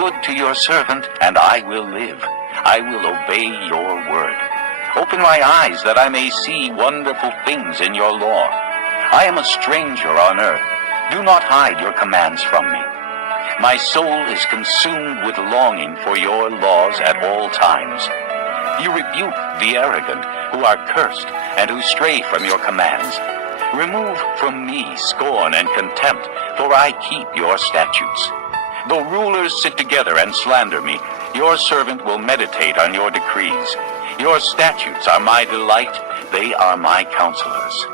good to your servant, and I will live. I will obey your word. Open my eyes that I may see wonderful things in your law. I am a stranger on earth. Do not hide your commands from me. My soul is consumed with longing for your laws at all times. You rebuke the arrogant, who are cursed, and who stray from your commands. Remove from me scorn and contempt, for I keep your statutes. Though rulers sit together and slander me, your servant will meditate on your decrees. Your statutes are my delight, they are my counselors.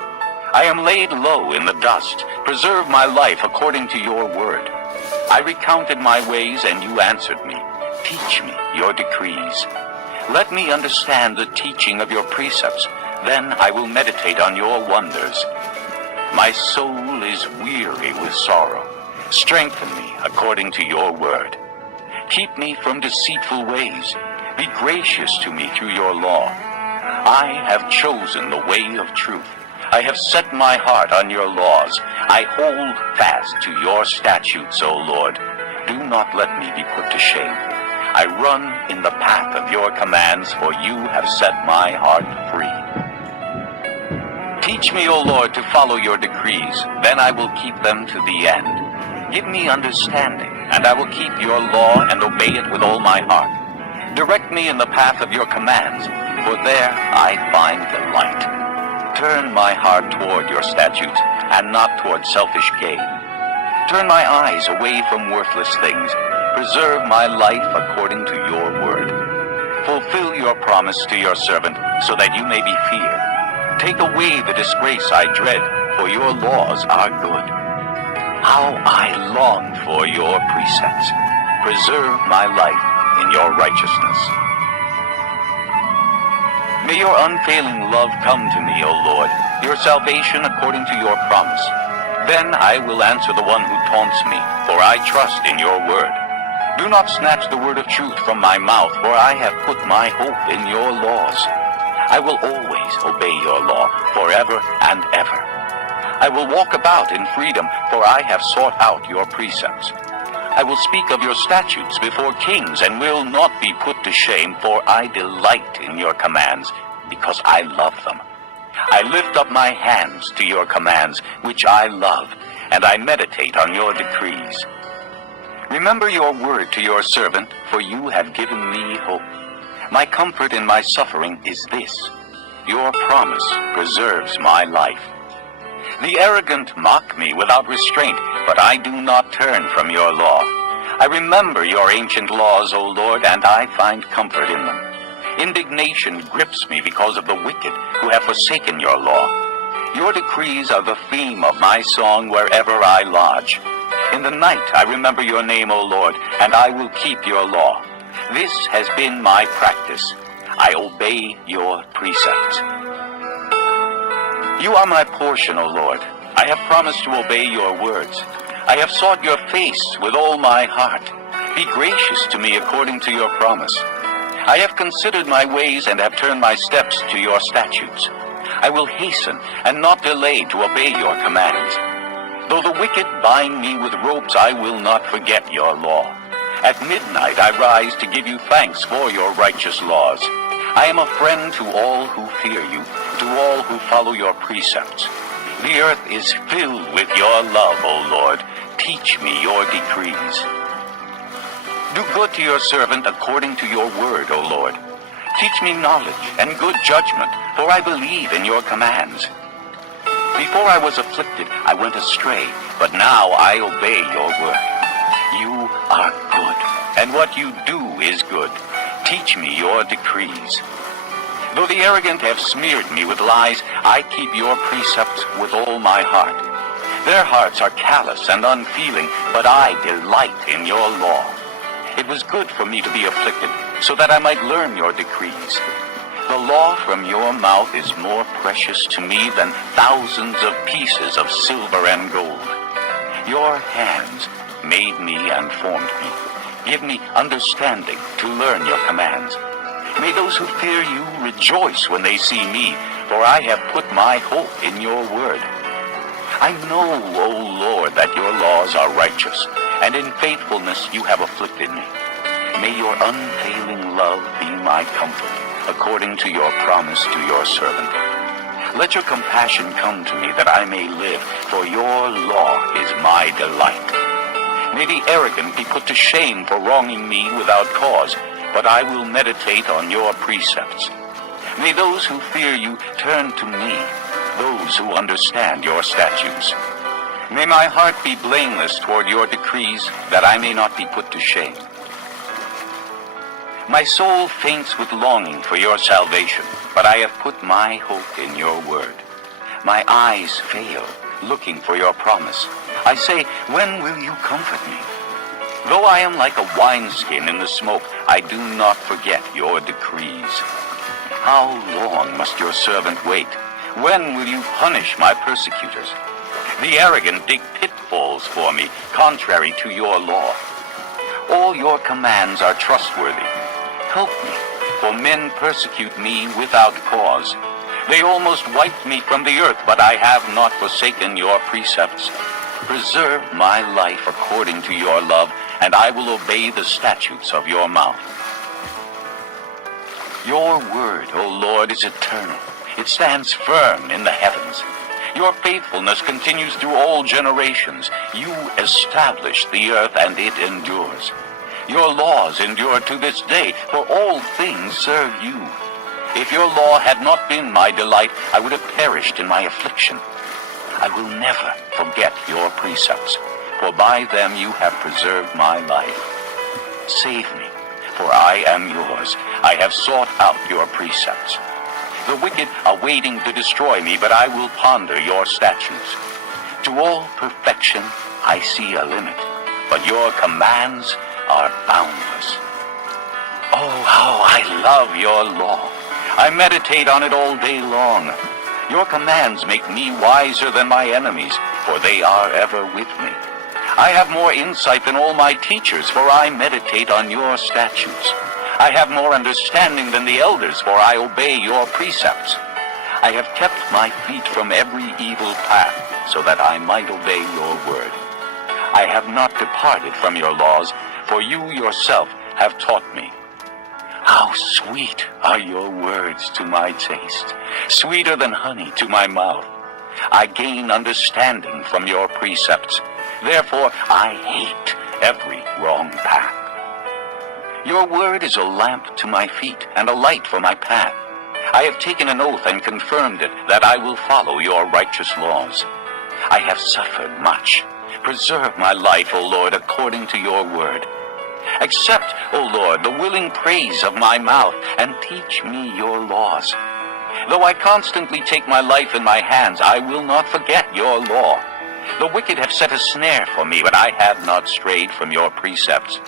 I am laid low in the dust. Preserve my life according to your word. I recounted my ways, and you answered me. Teach me your decrees. Let me understand the teaching of your precepts. Then I will meditate on your wonders. My soul is weary with sorrow. Strengthen me according to your word. Keep me from deceitful ways. Be gracious to me through your law. I have chosen the way of truth. I have set my heart on your laws. I hold fast to your statutes, O Lord. Do not let me be put to shame. I run in the path of your commands, for you have set my heart free. Teach me, O Lord, to follow your decrees. Then I will keep them to the end. Give me understanding, and I will keep your law and obey it with all my heart. Direct me in the path of your commands, for there I find delight. Turn my heart toward your statutes, and not toward selfish gain. Turn my eyes away from worthless things. Preserve my life according to your word. Fulfill your promise to your servant, so that you may be feared. Take away the disgrace I dread, for your laws are good. How I long for your precepts. Preserve my life in your righteousness. May your unfailing love come to me, O Lord, your salvation according to your promise. Then I will answer the one who taunts me, for I trust in your word. Do not snatch the word of truth from my mouth, for I have put my hope in your laws. I will always obey your law, forever and ever. I will walk about in freedom, for I have sought out your precepts. I will speak of your statutes before kings, and will not be put to shame, for I delight in your commands, because I love them. I lift up my hands to your commands, which I love, and I meditate on your decrees. Remember your word to your servant, for you have given me hope. My comfort in my suffering is this: your promise preserves my life. The arrogant mock me without restraint, but I do not turn from your law. I remember your ancient laws, O Lord, and I find comfort in them. Indignation grips me because of the wicked who have forsaken your law. Your decrees are the theme of my song wherever I lodge. In the night I remember your name, O Lord, and I will keep your law. This has been my practice. I obey your precepts. You are my portion, O Lord. I have promised to obey your words. I have sought your face with all my heart. Be gracious to me according to your promise. I have considered my ways and have turned my steps to your statutes. I will hasten and not delay to obey your commands. Though the wicked bind me with ropes, I will not forget your law. At midnight I rise to give you thanks for your righteous laws. I am a friend to all who fear you, to all who follow your precepts. The earth is filled with your love, O Lord. Teach me your decrees. Do good to your servant according to your word, O Lord. Teach me knowledge and good judgment, for I believe in your commands. Before I was afflicted, I went astray, but now I obey your word. You are good, and what you do is good. Teach me your decrees. Though the arrogant have smeared me with lies, I keep your precepts with all my heart. Their hearts are callous and unfeeling, but I delight in your law. It was good for me to be afflicted, so that I might learn your decrees. The law from your mouth is more precious to me than thousands of pieces of silver and gold. Your hands made me and formed me. Give me understanding to learn your commands. May those who fear you rejoice when they see me, for I have put my hope in your word. I know, O Lord, that your laws are righteous. and in faithfulness you have afflicted me. May your unfailing love be my comfort, according to your promise to your servant. Let your compassion come to me that I may live, for your law is my delight. May the arrogant be put to shame for wronging me without cause, but I will meditate on your precepts. May those who fear you turn to me, those who understand your statutes. May my heart be blameless toward your decrees, that I may not be put to shame. My soul faints with longing for your salvation, but I have put my hope in your word. My eyes fail, looking for your promise. I say, when will you comfort me? Though I am like a wineskin in the smoke, I do not forget your decrees. How long must your servant wait? When will you punish my persecutors? The arrogant dig pitfalls for me, contrary to your law. All your commands are trustworthy. Help me, for men persecute me without cause. They almost wiped me from the earth, but I have not forsaken your precepts. Preserve my life according to your love, and I will obey the statutes of your mouth. Your word, O Lord, is eternal. It stands firm in the heavens. Your faithfulness continues through all generations. You established the earth, and it endures. Your laws endure to this day, for all things serve you. If your law had not been my delight, I would have perished in my affliction. I will never forget your precepts, for by them you have preserved my life. Save me, for I am yours. I have sought out your precepts. The wicked are waiting to destroy me, but I will ponder your statutes. To all perfection I see a limit, but your commands are boundless. Oh, how I love your law. I meditate on it all day long. Your commands make me wiser than my enemies, for they are ever with me. I have more insight than all my teachers, for I meditate on your statutes. I have more understanding than the elders, for I obey your precepts. I have kept my feet from every evil path, so that I might obey your word. I have not departed from your laws, for you yourself have taught me. How sweet are your words to my taste, sweeter than honey to my mouth. I gain understanding from your precepts. Therefore I hate every wrong path. Your word is a lamp to my feet and a light for my path. I have taken an oath and confirmed it, that I will follow your righteous laws. I have suffered much. Preserve my life, O Lord, according to your word. Accept, O Lord, the willing praise of my mouth, and teach me your laws. Though I constantly take my life in my hands, I will not forget your law. The wicked have set a snare for me, but I have not strayed from your precepts.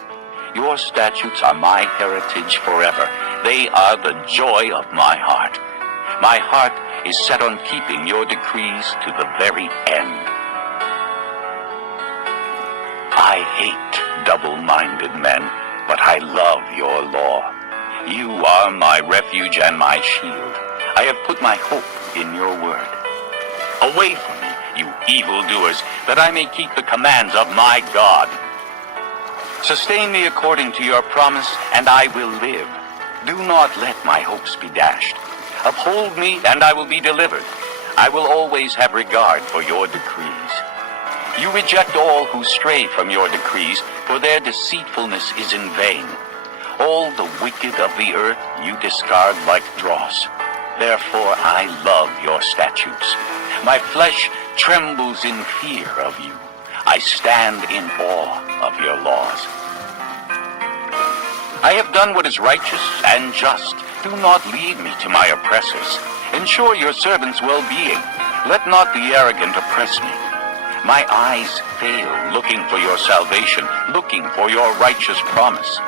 Your statutes are my heritage forever. They are the joy of my heart. My heart is set on keeping your decrees to the very end. I hate double-minded men, but I love your law. You are my refuge and my shield. I have put my hope in your word. Away from me, you evildoers, that I may keep the commands of my God. Sustain me according to your promise, and I will live. Do not let my hopes be dashed. Uphold me, and I will be delivered. I will always have regard for your decrees. You reject all who stray from your decrees, for their deceitfulness is in vain. All the wicked of the earth you discard like dross. Therefore I love your statutes. My flesh trembles in fear of you. I stand in awe of your laws. I have done what is righteous and just. Do not lead me to my oppressors. Ensure your servant's well-being. Let not the arrogant oppress me. My eyes fail looking for your salvation, looking for your righteous promise.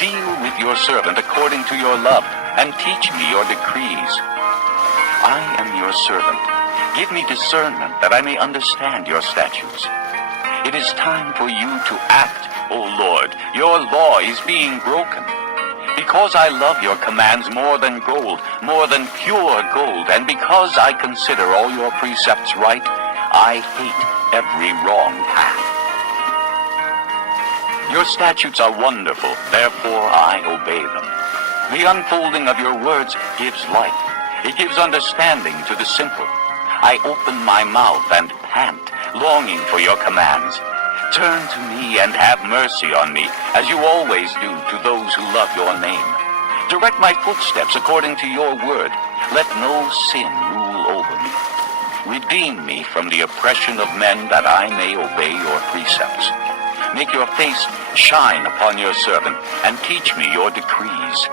Deal with your servant according to your love, and teach me your decrees. I am your servant. Give me discernment, that I may understand your statutes. It is time for you to act, O Lord. Your law is being broken. Because I love your commands more than gold, more than pure gold, and because I consider all your precepts right, I hate every wrong path. Your statutes are wonderful, therefore I obey them. The unfolding of your words gives light. It gives understanding to the simple. I open my mouth and pant, longing for your commands. Turn to me and have mercy on me, as you always do to those who love your name. Direct my footsteps according to your word. Let no sin rule over me. Redeem me from the oppression of men, that I may obey your precepts. Make your face shine upon your servant, and teach me your decrees.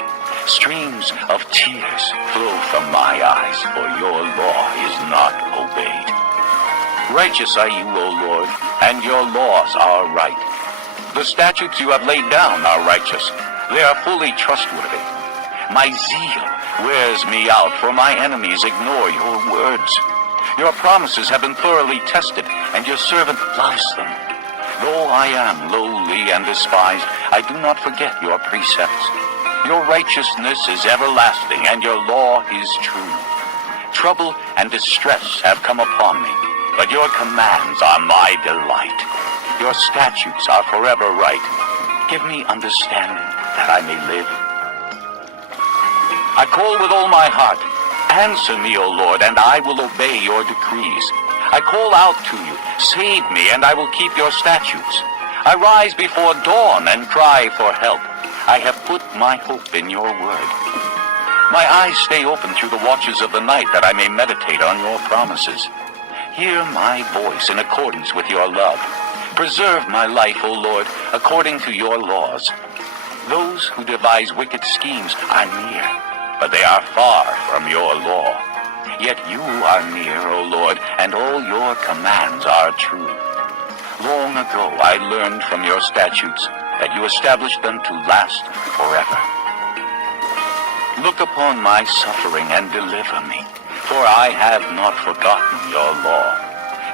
Streams of tears flow from my eyes, for your law is not obeyed. Righteous are you, O Lord, and your laws are right. The statutes you have laid down are righteous. They are fully trustworthy. My zeal wears me out, for my enemies ignore your words. Your promises have been thoroughly tested, and your servant loves them. Though I am lowly and despised, I do not forget your precepts. Your righteousness is everlasting, and your law is true. Trouble and distress have come upon me, but your commands are my delight. Your statutes are forever right. Give me understanding, that I may live. I call with all my heart. Answer me, O Lord, and I will obey your decrees. I call out to you. Save me, and I will keep your statutes. I rise before dawn and cry for help. I have put my hope in your word. My eyes stay open through the watches of the night, that I may meditate on your promises. Hear my voice in accordance with your love. Preserve my life, O Lord, according to your laws. Those who devise wicked schemes are near, but they are far from your law. Yet you are near, O Lord, and all your commands are true. Long ago I learned from your statutes that you established them to last forever. Look upon my suffering and deliver me, for I have not forgotten your law.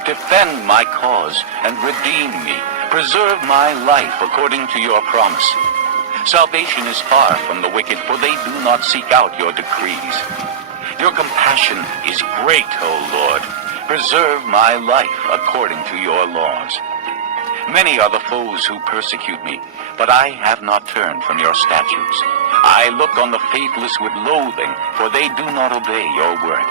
Defend my cause and redeem me. Preserve my life according to your promise. Salvation is far from the wicked, for they do not seek out your decrees. Your compassion is great, O Lord. Preserve my life according to your laws. Many are the foes who persecute me, but I have not turned from your statutes. I look on the faithless with loathing, for they do not obey your word.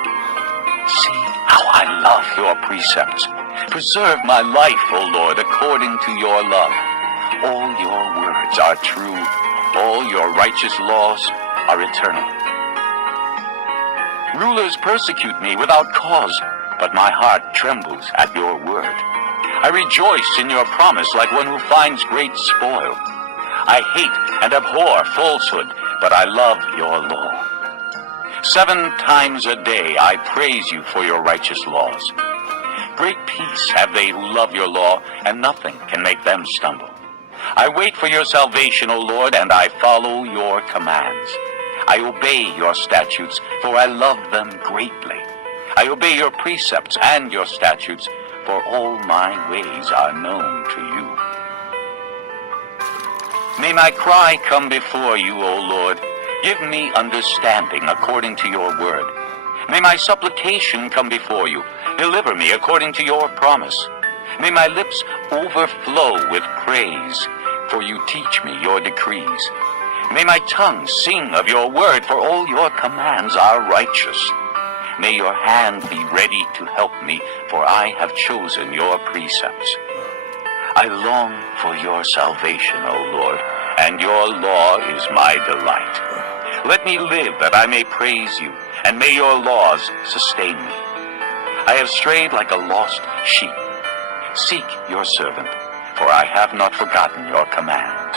See how I love your precepts. Preserve my life, O Lord, according to your love. All your words are true. All your righteous laws are eternal. Rulers persecute me without cause, but my heart trembles at your word. I rejoice in your promise like one who finds great spoil. I hate and abhor falsehood, but I love your law. 7 times a day I praise you for your righteous laws. Great peace have they who love your law, and nothing can make them stumble. I wait for your salvation, O Lord, and I follow your commands. I obey your statutes, for I love them greatly. I obey your precepts and your statutes, for all my ways are known to you. May my cry come before you, O Lord. Give me understanding according to your word. May my supplication come before you. Deliver me according to your promise. May my lips overflow with praise, for you teach me your decrees. May my tongue sing of your word, for all your commands are righteous. May your hand be ready to help me, for I have chosen your precepts. I long for your salvation, O Lord, and your law is my delight. Let me live that I may praise you, and may your laws sustain me. I have strayed like a lost sheep. Seek your servant, for I have not forgotten your commands.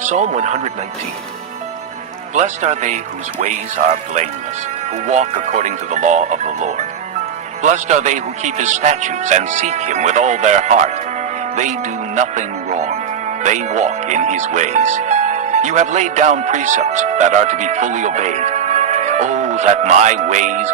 Psalm 119. Blessed are they whose ways are blameless, who walk according to the law of the Lord. Blessed are they who keep his statutes and seek him with all their heart. They do nothing wrong. They walk in his ways. You have laid down precepts that are to be fully obeyed. Oh, that my ways